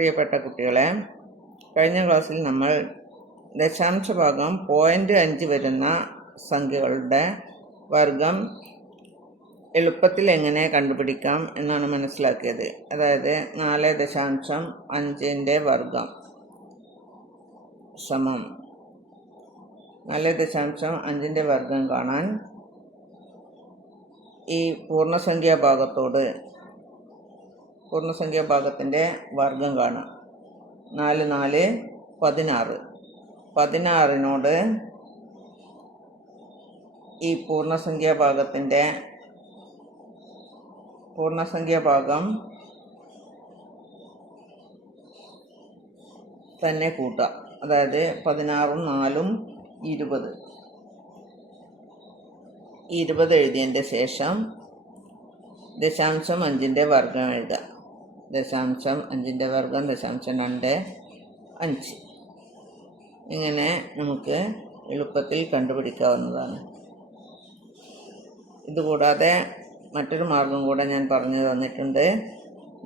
പ്രിയപ്പെട്ട കുട്ടികളെ, കഴിഞ്ഞ ക്ലാസ്സിൽ നമ്മൾ ദശാംശഭാഗം 0.5 വരുന്ന സംഖ്യകളുടെ വർഗം എളുപ്പത്തിൽ എങ്ങനെ കണ്ടുപിടിക്കാം എന്നാണ് മനസ്സിലാക്കിയത്. അതായത് 4.5ൻ്റെ വർഗം സമം 4.5ൻ്റെ വർഗം കാണാൻ ഈ പൂർണ്ണസംഖ്യാഭാഗത്തിൻ്റെ വർഗം കാണാം. 4 4 16. 16നോട് ഈ പൂർണ്ണസംഖ്യാഭാഗം തന്നെ കൂട്ടാം. അതായത് 16ഉം 4ഉം 20. 20 എഴുതിയതിൻ്റെ ശേഷം 0.5ൻ്റെ വർഗം എഴുതാം. 0.5ൻ്റെ വർഗം 0.25. ഇങ്ങനെ നമുക്ക് എളുപ്പത്തിൽ കണ്ടുപിടിക്കാവുന്നതാണ്. ഇതുകൂടാതെ മറ്റൊരു മാർഗം കൂടെ ഞാൻ പറഞ്ഞു തന്നിട്ടുണ്ട്.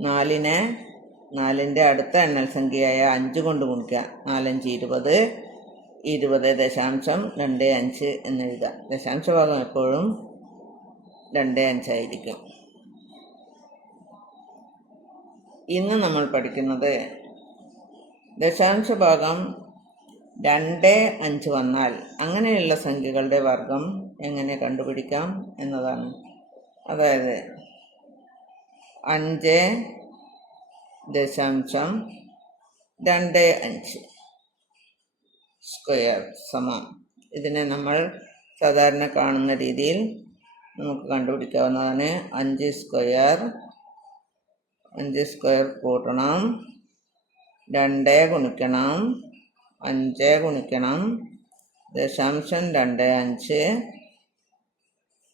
4ൻ്റെ അടുത്ത എണ്ണൽ സംഖ്യയായ 5 കൊണ്ട് ഗുണിക്കുക. 4 5 20. 20.25 എന്നെഴുതാം. ദശാംശഭാഗം എപ്പോഴും 2.5 ആയിരിക്കും. ഇന്ന് നമ്മൾ പഠിക്കുന്നത് ദശാംശഭാഗം 2.5 വന്നാൽ അങ്ങനെയുള്ള സംഖ്യകളുടെ വർഗം എങ്ങനെ കണ്ടുപിടിക്കാം എന്നതാണ്. അതായത് 5.25 സ്ക്വയർ സമം. ഇതിനെ നമ്മൾ സാധാരണ കാണുന്ന രീതിയിൽ നമുക്ക് കണ്ടുപിടിക്കാവുന്നതാണ്. 5 സ്ക്വയർ കൂട്ടണം 2 ഗുണിക്കണം 5 ഗുണിക്കണം 0.25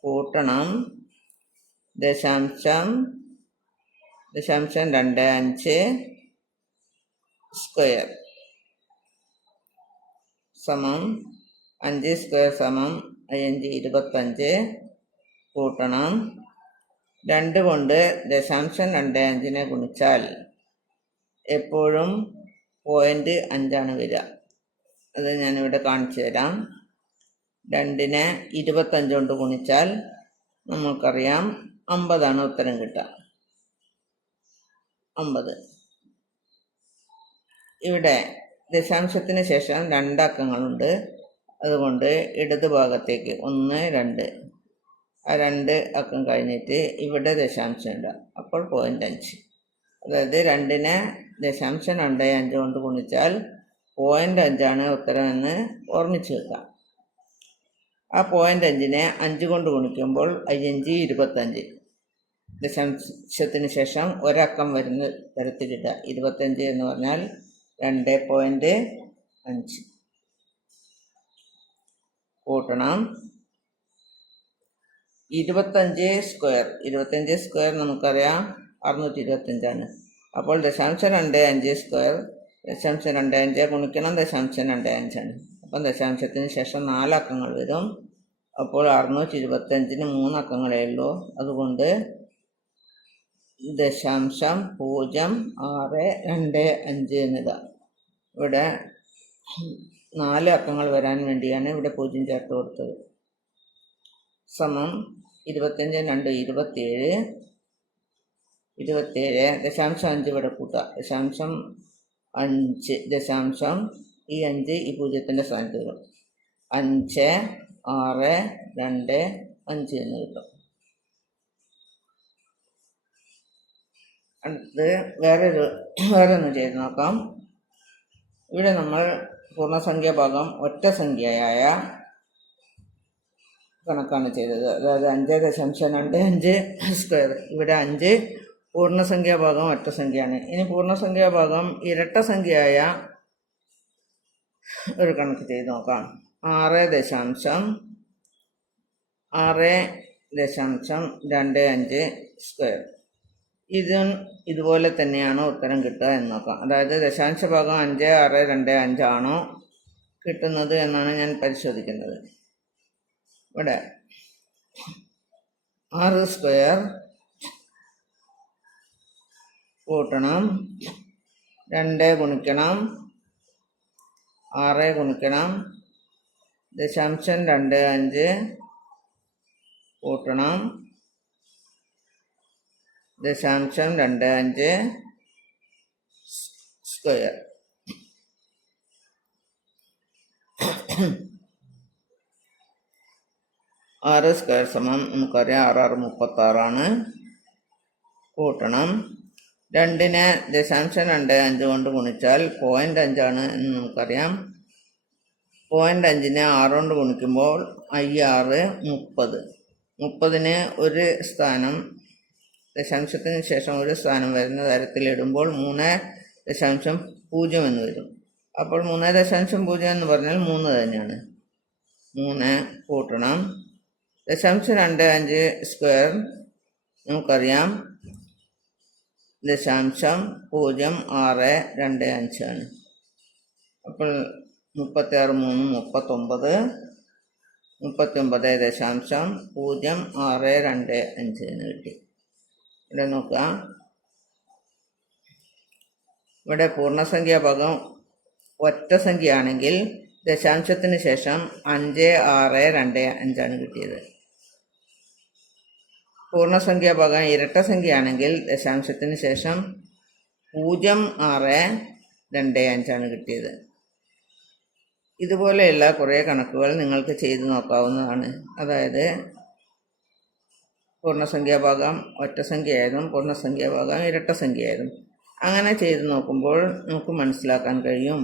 കൂട്ടണം 0.25 സ്ക്വയർ സമം 5 സ്ക്വയർ സമം 5 25 കൂട്ടണം 2 കൊണ്ട് 0.25നെ ഗുണിച്ചാൽ എപ്പോഴും 0.5 വരിക. അത് ഞാനിവിടെ കാണിച്ചു തരാം. 2നെ 25 കൊണ്ട് ഗുണിച്ചാൽ നമുക്കറിയാം 50 ഉത്തരം കിട്ടുക. 50. ഇവിടെ ദശാംശത്തിന് ശേഷം 2 അക്കങ്ങളുണ്ട്. അതുകൊണ്ട് ഇടതുഭാഗത്തേക്ക് 1 2 ആ 2 അക്കം കഴിഞ്ഞിട്ട് ഇവിടെ ദശാംശം ഉണ്ട്. അപ്പോൾ 0.5. അതായത് 2നെ 0.25 കൊണ്ട് ഗുണിച്ചാൽ 0.5 ഉത്തരമെന്ന് ഓർമ്മിച്ച് വെക്കാം. ആ 0.5നെ 5 കൊണ്ട് ഗുണിക്കുമ്പോൾ 5 25. ദശാംശത്തിന് ശേഷം ഒരക്കം വരുന്ന തരത്തിലിടുക. 25 എന്ന് പറഞ്ഞാൽ 2.5 കൂട്ടണം 25 സ്ക്വയർ നമുക്കറിയാം 625. അപ്പോൾ 0.25 സ്ക്വയർ 0.25 ഗുണിക്കണം 0.25. അപ്പം ദശാംശത്തിന് ശേഷം 4 അക്കങ്ങൾ വരും. അപ്പോൾ 625ന് 3 അക്കങ്ങളേ ഉള്ളൂ. അതുകൊണ്ട് 0.0625 എന്നിടുക. ഇവിടെ 4 അക്കങ്ങൾ വരാൻ വേണ്ടിയാണ് ഇവിടെ 0 ചേർത്ത് കൊടുത്തത്. സമം 25 2 27. 0.5 ഇവിടെ കൂട്ടുക. 0.5 ദശാംശം ഈ 5 ഈ 0ൻ്റെ സ്ഥാനത്ത് വരും. 5 6 2 5 എന്ന് കിട്ടും. അടുത്ത് വേറൊന്ന് ചെയ്ത് നോക്കാം. ഇവിടെ നമ്മൾ പൂർണ്ണസംഖ്യാഭാഗം ഒറ്റ സംഖ്യയായ കണക്കാണ് ചെയ്തത്. അതായത് 5.25 സ്ക്വയർ. ഇവിടെ 5 പൂർണ്ണസംഖ്യാഭാഗം ഒറ്റ സംഖ്യയാണ്. ഇനി പൂർണ്ണസംഖ്യാഭാഗം ഇരട്ട സംഖ്യയായ ഒരു കണക്ക് ചെയ്ത് നോക്കാം. 6.25 സ്ക്വയർ. ഇതുപോലെ തന്നെയാണോ ഉത്തരം കിട്ടുക എന്ന് നോക്കാം. അതായത് ദശാംശഭാഗം 5.625 ആണോ കിട്ടുന്നത് എന്നാണ് ഞാൻ പരിശോധിക്കുന്നത്. ഇവിടെ 6 സ്ക്വയർ കൂട്ടണം 2 ഗുണിക്കണം 6 ഗുണിക്കണം 0.25 കൂട്ടണം 0.25 സ്ക്വയർ. 6 സ്ക്വയർ സമം നമുക്കറിയാം 6 36 കൂട്ടണം 2നെ 0.25 കൊണ്ട് ഗുണിച്ചാൽ 0.5 എന്ന് നമുക്കറിയാം. 0.5നെ 6 കൊണ്ട് ഗുണിക്കുമ്പോൾ 6 30. 30ന് ഒരു സ്ഥാനം ദശാംശത്തിന് ശേഷം ഒരു സ്ഥാനം വരുന്ന തരത്തിലിടുമ്പോൾ 3.0 എന്ന് വരും. അപ്പോൾ 3.0 എന്ന് പറഞ്ഞാൽ 3 തന്നെയാണ്. 3 കൂട്ടണം 0.25 സ്ക്വയർ നമുക്കറിയാം 0.0625 ആണ്. അപ്പോൾ 36 3 39 39.0625 എന്ന് കിട്ടി. ഇവിടെ നോക്കുക, ഇവിടെ പൂർണ്ണസംഖ്യാഭാഗം ഒറ്റ സംഖ്യയാണെങ്കിൽ ദശാംശത്തിന് ശേഷം 5625 ആണ് കിട്ടിയത്. പൂർണ്ണസംഖ്യാഭാഗം ഇരട്ട സംഖ്യയാണെങ്കിൽ ദശാംശത്തിന് ശേഷം 0.625 ആണ് കിട്ടിയത്. ഇതുപോലെയുള്ള കുറേ കണക്കുകൾ നിങ്ങൾക്ക് ചെയ്തു നോക്കാവുന്നതാണ്. അതായത് പൂർണ്ണസംഖ്യാഭാഗം ഒറ്റ സംഖ്യയായതും പൂർണ്ണസംഖ്യാഭാഗം ഇരട്ട സംഖ്യയായതും അങ്ങനെ ചെയ്തു നോക്കുമ്പോൾ നമുക്ക് മനസ്സിലാക്കാൻ കഴിയും.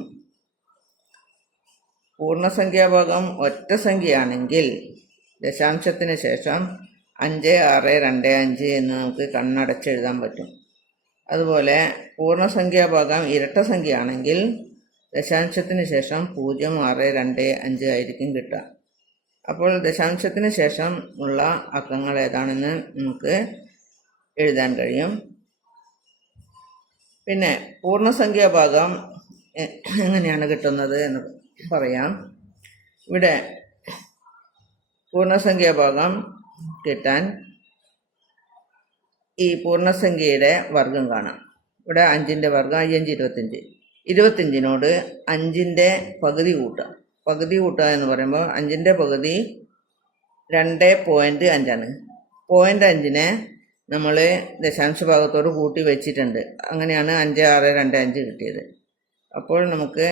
പൂർണ്ണസംഖ്യാഭാഗം ഒറ്റ സംഖ്യയാണെങ്കിൽ ദശാംശത്തിന് ശേഷം 5625 എന്ന് നമുക്ക് കണ്ണടച്ചെഴുതാൻ പറ്റും. അതുപോലെ പൂർണ്ണസംഖ്യാഭാഗം ഇരട്ട സംഖ്യയാണെങ്കിൽ ദശാംശത്തിന് ശേഷം 0.625 ആയിരിക്കും കിട്ടുക. അപ്പോൾ ദശാംശത്തിന് ശേഷം ഉള്ള അക്കങ്ങൾ ഏതാണെന്ന് നമുക്ക് എഴുതാൻ കഴിയും. പിന്നെ പൂർണ്ണസംഖ്യാഭാഗം എങ്ങനെയാണ് കിട്ടുന്നത് എന്ന് പറയാം. ഇവിടെ പൂർണ്ണസംഖ്യാഭാഗം കിട്ടാൻ ഈ പൂർണ്ണസംഖ്യയുടെ വർഗം കാണാം. ഇവിടെ 5ൻ്റെ വർഗം 5 25. 25നോട് 5ൻ്റെ പകുതി കൂട്ടുക. പകുതി കൂട്ടുക എന്ന് പറയുമ്പോൾ 5ൻ്റെ പകുതി 2.5 ആണ്. 0.5നെ നമ്മൾ ദശാംശ ഭാഗത്തോട് കൂട്ടി വെച്ചിട്ടുണ്ട്. അങ്ങനെയാണ് 5625 കിട്ടിയത്. അപ്പോൾ നമുക്ക്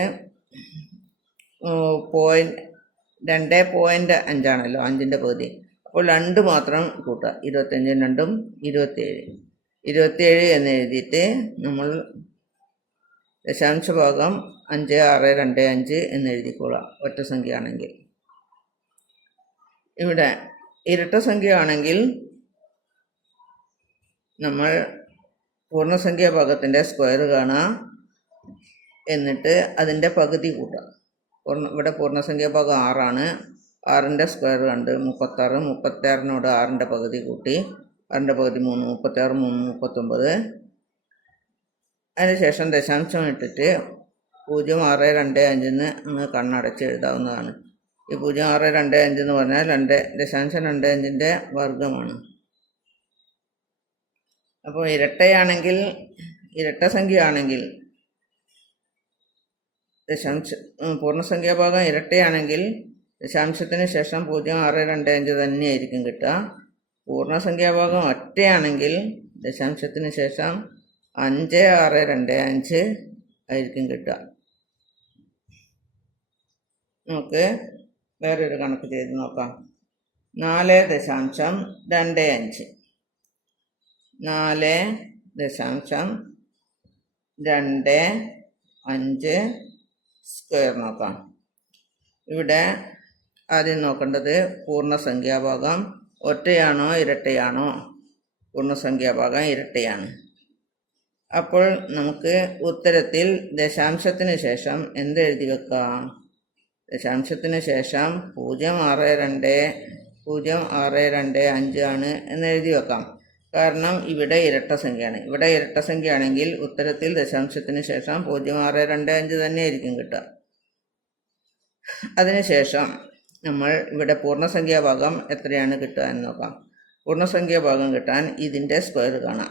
2.5 ആണല്ലോ 5ൻ്റെ പകുതി. അപ്പോൾ 2 മാത്രം കൂട്ടുക. 25 2 27. 27 എന്ന് എഴുതിയിട്ട് നമ്മൾ ദശാംശ ഭാഗം 5625 എന്ന് എഴുതിക്കൊള്ളാം ഒറ്റ സംഖ്യ ആണെങ്കിൽ. ഇവിടെ ഇരട്ട സംഖ്യ ആണെങ്കിൽ നമ്മൾ പൂർണ്ണസംഖ്യാഭാഗത്തിൻ്റെ സ്ക്വയർ കാണുക, എന്നിട്ട് അതിൻ്റെ പകുതി കൂട്ടുക. ഇവിടെ പൂർണ്ണസംഖ്യാഭാഗം 6 ആണ്. 6ൻ്റെ സ്ക്വയർ കണ്ട് 36. 36നോട് 6ൻ്റെ പകുതി കൂട്ടി. 6ൻ്റെ പകുതി 3 36 3 39. അതിനുശേഷം ദശാംശം ഇട്ടിട്ട് 0.625 എന്ന് കണ്ണടച്ച് എഴുതാവുന്നതാണ്. ഈ 0.625 എന്ന് പറഞ്ഞാൽ 2.25ൻ്റെ വർഗമാണ്. അപ്പോൾ ഇരട്ട സംഖ്യയാണെങ്കിൽ പൂർണ്ണസംഖ്യാഭാഗം ഇരട്ടയാണെങ്കിൽ ദശാംശത്തിന് ശേഷം 0.625 തന്നെയായിരിക്കും കിട്ടുക. പൂർണ്ണസംഖ്യാഭാഗം ഒറ്റയാണെങ്കിൽ ദശാംശത്തിന് ശേഷം 5625 ആയിരിക്കും കിട്ടുക. നമുക്ക് വേറൊരു കണക്ക് ചെയ്ത് നോക്കാം. 4.25 4.25 സ്ക്വയർ നോക്കാം. ഇവിടെ ആദ്യം നോക്കേണ്ടത് പൂർണ്ണസംഖ്യാഭാഗം ഒറ്റയാണോ ഇരട്ടയാണോ. പൂർണ്ണസംഖ്യാഭാഗം ഇരട്ടയാണ്. അപ്പോൾ നമുക്ക് ഉത്തരത്തിൽ ദശാംശത്തിന് ശേഷം എന്തെഴുതി വെക്കാം? ദശാംശത്തിന് ശേഷം 0.625 ആണ് എന്ന് എഴുതി വെക്കാം. കാരണം ഇവിടെ ഇരട്ട സംഖ്യയാണ്. ഇവിടെ ഇരട്ട സംഖ്യയാണെങ്കിൽ ഉത്തരത്തിൽ ദശാംശത്തിന് ശേഷം 0.625 തന്നെയായിരിക്കും കിട്ടുക. അതിനുശേഷം നമ്മൾ ഇവിടെ പൂർണ്ണസംഖ്യാഭാഗം എത്രയാണ് കിട്ടുക എന്ന് നോക്കാം. പൂർണ്ണസംഖ്യാഭാഗം കിട്ടാൻ ഇതിൻ്റെ സ്ക്വയർ കാണാം.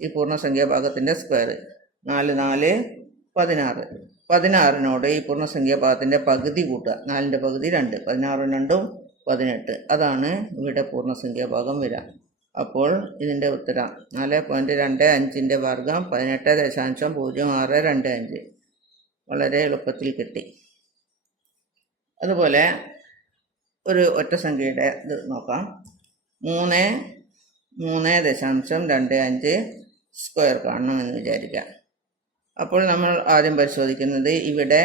ഈ പൂർണ്ണസംഖ്യാഭാഗത്തിൻ്റെ സ്ക്വയർ 4 4 16. 16നോട് ഈ പൂർണ്ണസംഖ്യാ ഭാഗത്തിൻ്റെ പകുതി കൂട്ടുക. 4ൻ്റെ പകുതി 2. 16 2 18. അതാണ് ഇവിടെ പൂർണ്ണസംഖ്യാ ഭാഗം വരിക. അപ്പോൾ ഇതിൻ്റെ ഉത്തരം 4.25 വർഗ്ഗം 18.0625. വളരെ എളുപ്പത്തിൽ കിട്ടി. അതുപോലെ ഒരു ഒറ്റ സംഖ്യയുടെ ഇത് നോക്കാം. 3.25 സ്ക്വയർ കാണണമെന്ന് വിചാരിക്കാം. അപ്പോൾ നമ്മൾ ആദ്യം പരിശോധിക്കുന്നത് ഇവിടെ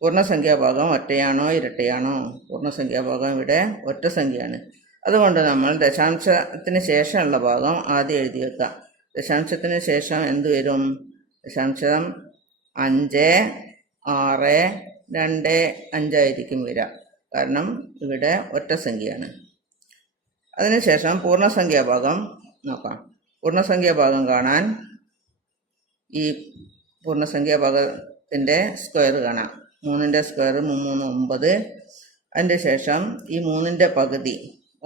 പൂർണ്ണസംഖ്യാഭാഗം ഒറ്റയാണോ ഇരട്ടയാണോ. പൂർണ്ണസംഖ്യാഭാഗം ഇവിടെ ഒറ്റ സംഖ്യയാണ്. അതുകൊണ്ട് നമ്മൾ ദശാംശത്തിന് ശേഷമുള്ള ഭാഗം ആദ്യം എഴുതി വെക്കാം. ദശാംശത്തിന് ശേഷം എന്ത് വരും? ദശാംശം 5, 6, 2, 5 ആയിരിക്കും വരിക. കാരണം ഇവിടെ ഒറ്റ സംഖ്യയാണ്. അതിനുശേഷം പൂർണ്ണസംഖ്യാഭാഗം നോക്കാം. പൂർണ്ണസംഖ്യാഭാഗം കാണാൻ ഈ പൂർണ്ണസംഖ്യാഭാഗത്തിൻ്റെ സ്ക്വയർ കാണാം. 3ൻ്റെ സ്ക്വയർ 3 9. അതിൻ്റെ ശേഷം ഈ 3ൻ്റെ പകുതി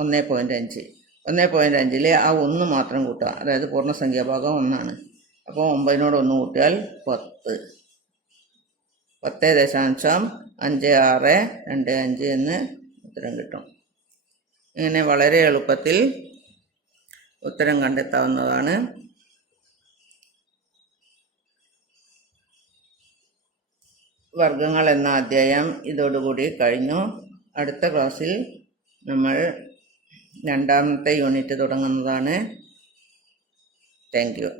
1.5. 1.5ൽ ആ 1 മാത്രം കൂട്ടുക. അതായത് പൂർണ്ണസംഖ്യാഭാഗം 1 ആണ്. അപ്പോൾ 9നോട് 1 കൂട്ടിയാൽ 10. 10.5625 എന്ന് ഉത്തരം കിട്ടും. ഇങ്ങനെ വളരെ എളുപ്പത്തിൽ ഉത്തരം കണ്ടെത്താവുന്നതാണ്. വർഗ്ഗങ്ങൾ എന്ന അധ്യായം ഇതോടുകൂടി കഴിഞ്ഞു. അടുത്ത ക്ലാസ്സിൽ നമ്മൾ 2ാമത്തെ യൂണിറ്റ് തുടങ്ങുന്നതാണ്. Thank U.